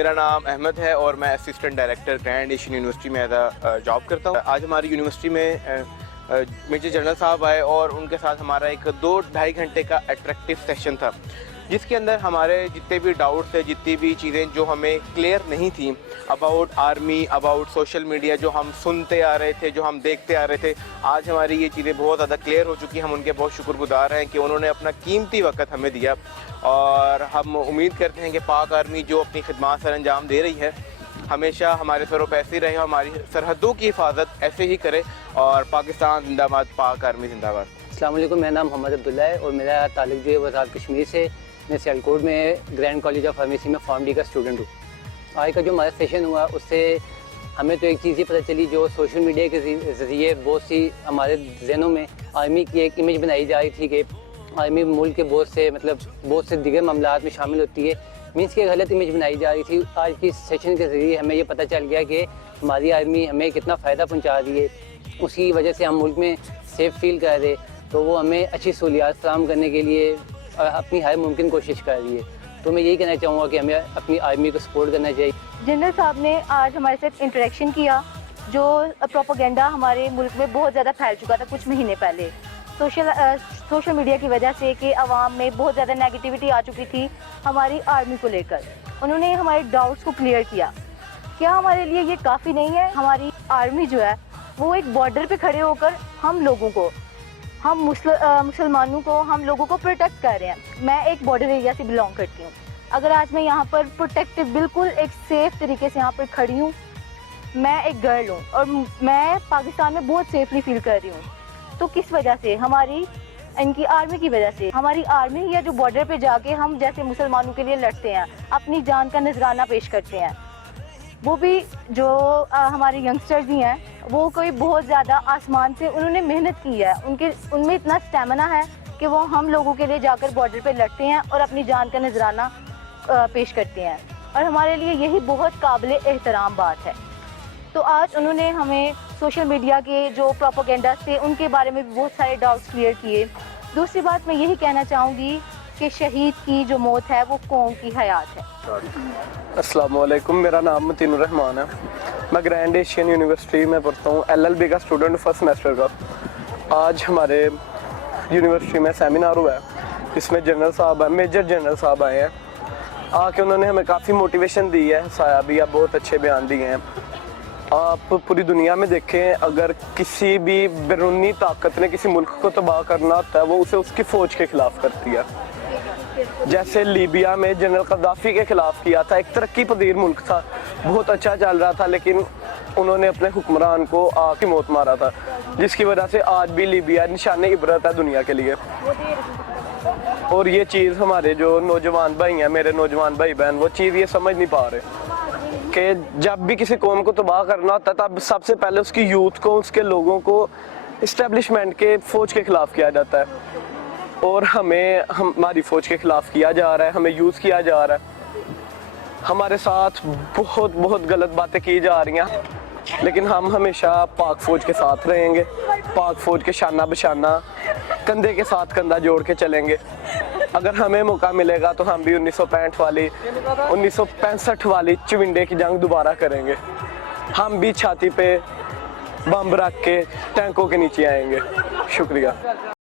मेरा नाम अहमद है और मैं assistant director grand Asian university में जॉब करता हूँ। आज हमारी यूनिवर्सिटी में मेजर जनरल साहब आए और उनके साथ हमारा एक 2-2.5 घंटे का अट्रैक्टिव सेशन था, जिसके अंदर हमारे जितने भी डाउट्स थे, जितनी भी चीज़ें जो हमें क्लियर नहीं थी about army, about social media, जो हम सुनते आ रहे थे, जो हम देखते आ रहे थे, आज हमारी ये चीज़ें बहुत ज़्यादा क्लियर हो चुकी हैं। हम उनके बहुत शुक्रगुजार हैं कि उन्होंने अपना कीमती वक्त हमें दिया और हम उम्मीद करते हैं कि पाक आर्मी जो अपनी खिदमत सर अंजाम दे रही है हमेशा हमारे सरों पे ऐसे ही रहे, हमारी सरहदों की हिफाजत ऐसे ही करे और पाकिस्तान जिंदाबाद, पाक आर्मी जिंदाबाद। अस्सलाम वालेकुम, मेरा नाम मोहम्मद अब्दुल्ला है और मेरा ताल्लुक जो है वज़ारत कश्मीर से। मैं सियालकोट में ग्रैंड कॉलेज ऑफ फार्मेसी में फॉर्म डी का स्टूडेंट हूँ। आज का जो हमारा सेशन हुआ उससे हमें तो एक चीज़ ही पता चली, जो सोशल मीडिया के ज़रिए बहुत सी हमारे जहनों में आर्मी की एक इमेज बनाई जा रही थी कि आर्मी मुल्क के बहुत से दिगर मामलात में शामिल होती है, मीन्स की गलत इमेज बनाई जा रही थी। आज की सेशन के ज़रिए हमें ये पता चल गया कि हमारी आर्मी हमें कितना फ़ायदा पहुँचा रही है, उसकी वजह से हम मुल्क में सेफ़ फील कर रहे, तो वो हमें अच्छी सहूलियात फराहम करने के लिए अपनी हर मुमकिन कोशिश कर रही है। तो मैं यही कहना चाहूँगा कि हमें अपनी आर्मी को सपोर्ट करना चाहिए। जनरल साहब ने आज हमारे साथ इंटरेक्शन किया, जो प्रोपेगेंडा हमारे मुल्क में बहुत ज़्यादा फैल चुका था कुछ महीने पहले सोशल मीडिया की वजह से, कि आवाम में बहुत ज़्यादा नेगेटिविटी आ चुकी थी हमारी आर्मी को लेकर। उन्होंने हमारे डाउट्स को क्लियर किया। क्या हमारे लिए ये काफ़ी नहीं है? हमारी आर्मी जो है वो एक बॉर्डर पे खड़े होकर हम लोगों को, हम मुसलमानों को, हम लोगों को प्रोटेक्ट कर रहे हैं। मैं एक बॉर्डर एरिया से बिलोंग करती हूँ। अगर आज मैं यहाँ पर प्रोटेक्टिव बिल्कुल एक सेफ़ तरीके से यहाँ पर खड़ी हूँ, मैं एक गर्ल हूँ और मैं पाकिस्तान में बहुत सेफली फील कर रही हूँ, तो किस वजह से? हमारी इनकी आर्मी की वजह से। हमारी आर्मी या जो बॉर्डर पे जाके हम जैसे मुसलमानों के लिए लड़ते हैं, अपनी जान का नजराना पेश करते हैं, वो भी जो हमारे यंगस्टर्स ही हैं, वो कोई बहुत ज़्यादा आसमान से उन्होंने मेहनत की है, उनमें इतना स्टेमिना है कि वो हम लोगों के लिए जाकर बॉर्डर पे लड़ते हैं और अपनी जान का नजराना पेश करते हैं, और हमारे लिए यही बहुत काबिल एहतराम बात है। तो आज उन्होंने हमें सोशल मीडिया के जो प्रोपेगेंडा थे उनके बारे में भी बहुत सारे डाउट्स क्लियर किए। दूसरी बात मैं यही कहना चाहूँगी कि शहीद की जो मौत है वो कौम की हयात है। अस्सलाम वालेकुम, मेरा नाम मतीनुर रहमान है। मैं ग्रैंड एशियन यूनिवर्सिटी में पढ़ता हूँ, LLB का स्टूडेंट फर्स्ट सेमेस्टर का। आज हमारे यूनिवर्सिटी में सेमिनार हुआ है, जिसमें जनरल साहब मेजर जनरल साहब आए हैं। आके उन्होंने हमें काफ़ी मोटिवेशन दी है, हंसाया भी है, बहुत अच्छे बयान दिए हैं। आप पूरी दुनिया में देखें, अगर किसी भी बैरूनी ताकत ने किसी मुल्क को तबाह करना होता है, वो उसे उसकी फ़ौज के ख़िलाफ़ करती है। जैसे लीबिया में जनरल कद्दाफी के ख़िलाफ़ किया था, एक तरक्की पजीर मुल्क था, बहुत अच्छा चल रहा था, लेकिन उन्होंने अपने हुक्मरान को आग की मौत मारा था, जिसकी वजह से आज भी लीबिया निशान इबरत है दुनिया के लिए। और ये चीज़ हमारे जो नौजवान भाई हैं, मेरे नौजवान भाई बहन, वो चीज़ ये समझ नहीं पा रहे कि जब भी किसी कौम को तबाह करना होता है, तब सबसे पहले उसकी यूथ को, उसके लोगों को इस्टेब्लिशमेंट के फ़ौज के ख़िलाफ़ किया जाता है। और हमें हमारी फ़ौज के ख़िलाफ़ किया जा रहा है, हमें यूज़ किया जा रहा है, हमारे साथ बहुत गलत बातें की जा रही हैं, लेकिन हम हमेशा पाक फ़ौज के साथ रहेंगे, पाक फ़ौज के शाना बशाना कंधे के साथ कंधा जोड़ के चलेंगे। अगर हमें मौका मिलेगा तो हम भी 1965 वाली चविंडे की जंग दोबारा करेंगे। हम भी छाती पे बम रख के टैंकों के नीचे आएंगे। शुक्रिया।